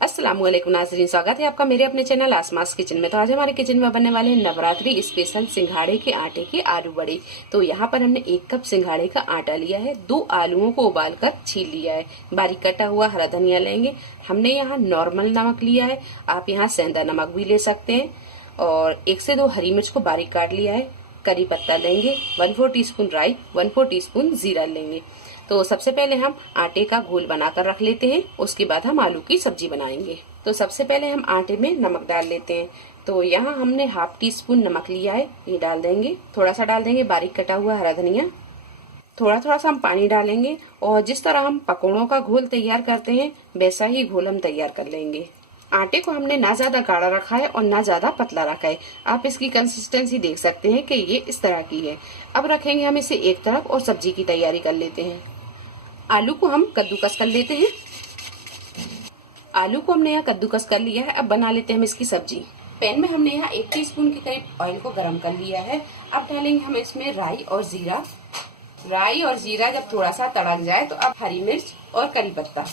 अस्सलाम वालेकुम नाज़रीन, स्वागत है आपका मेरे अपने चैनल आसमास किचन में। तो आज हमारे किचन में बनने वाले हैं नवरात्रि स्पेशल सिंघाड़े के आटे के आलू बड़े। तो यहाँ पर हमने 1 कप सिंघाड़े का आटा लिया है, 2 आलूओं को उबालकर छील लिया है, बारीक कटा हुआ हरा धनिया लेंगे। हमने यहाँ नॉर्मल नमक लिया है, आप यहाँ सेंधा नमक भी ले सकते हैं। और 1 से 2 हरी मिर्च को बारीक काट लिया है। करी पत्ता लेंगे, 1/4 टीस्पून राई, 1/4 टीस्पून जीरा लेंगे। तो सबसे पहले हम आटे का घोल बनाकर रख लेते हैं, उसके बाद हम आलू की सब्जी बनाएंगे। तो सबसे पहले हम आटे में नमक डाल लेते हैं। तो यहाँ हमने 1/2 टीस्पून नमक लिया है, ये डाल देंगे। थोड़ा सा डाल देंगे बारीक कटा हुआ हरा धनिया। थोड़ा थोड़ा सा हम पानी डालेंगे और जिस तरह हम पकौड़ों का घोल तैयार करते हैं वैसा ही घोल हम तैयार कर लेंगे। आटे को हमने ना ज्यादा गाढ़ा रखा है और ना ज्यादा पतला रखा है। आप इसकी कंसिस्टेंसी देख सकते हैं कि ये इस तरह की है। अब रखेंगे हम इसे एक तरफ और सब्जी की तैयारी कर लेते हैं। आलू को हम कद्दूकस कर लेते हैं। आलू को हमने यहाँ कद्दूकस कर लिया है। अब बना लेते हैं हम इसकी सब्जी। पैन में हमने यहाँ 1 टीस्पून के करीब ऑयल को गर्म कर लिया है। अब डालेंगे हम इसमें राई और जीरा। राई और जीरा जब थोड़ा सा तड़क जाए तो अब हरी मिर्च और करी पत्ता।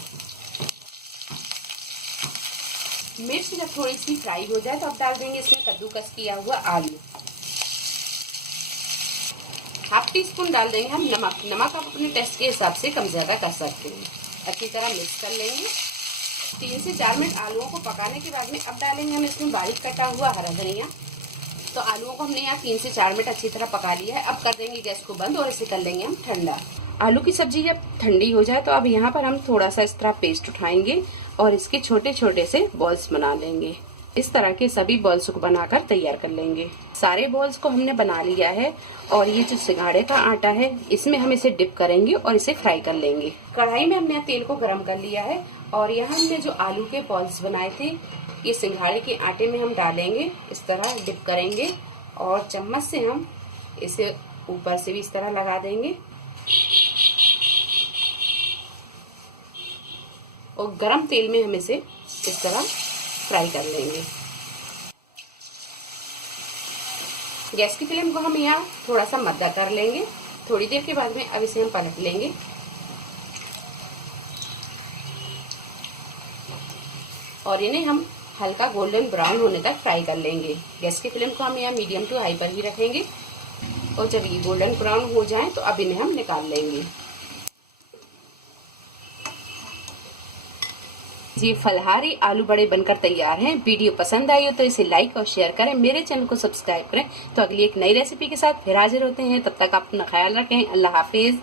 मिर्च जब थोड़ी सी फ्राई हो जाए तो अब डाल देंगे इसमें कद्दूकस किया हुआ आलू। 1/2 टीस्पून डाल देंगे हम नमक। नमक आप अपने टेस्ट के हिसाब से कम ज्यादा कर सकते हैं। अच्छी तरह मिक्स कर लेंगे। 3 से 4 मिनट आलूओं को पकाने के बाद में अब डालेंगे हम इसमें बारीक कटा हुआ हरा धनिया। तो आलूओं को हमने यहाँ 3 से 4 मिनट अच्छी तरह पका लिया है। अब कर देंगे गैस को बंद और इसे कर लेंगे हम ठंडा। आलू की सब्जी जब ठंडी हो जाए तो अब यहाँ पर हम थोड़ा सा इस तरह पेस्ट उठाएंगे और इसके छोटे छोटे से बॉल्स बना लेंगे। इस तरह के सभी बॉल्स को बनाकर तैयार कर लेंगे। सारे बॉल्स को हमने बना लिया है और ये जो सिंघाड़े का आटा है इसमें हम इसे डिप करेंगे और इसे फ्राई कर लेंगे। कढ़ाई में हमने तेल को गर्म कर लिया है और यहाँ हमने जो आलू के बॉल्स बनाए थे ये सिंघाड़े के आटे में हम डालेंगे। इस तरह डिप करेंगे और चम्मच से हम इसे ऊपर से भी इस तरह लगा देंगे और गरम तेल में हम इसे इस तरह फ्राई कर लेंगे। गैस की फ्लेम को हम यहाँ थोड़ा सा मद्दा कर लेंगे। थोड़ी देर के बाद में अब इसे हम पलट लेंगे और इन्हें हम हल्का गोल्डन ब्राउन होने तक फ्राई कर लेंगे। गैस की फ्लेम को हम यहाँ मीडियम टू हाई पर ही रखेंगे और जब ये गोल्डन ब्राउन हो जाए तो अब इन्हें हम निकाल लेंगे। ये फलहारी आलू बड़े बनकर तैयार हैं। वीडियो पसंद आई हो तो इसे लाइक और शेयर करें, मेरे चैनल को सब्सक्राइब करें। तो अगली एक नई रेसिपी के साथ फिर हाजिर होते हैं। तब तक आप अपना ख्याल रखें। अल्लाह हाफिज।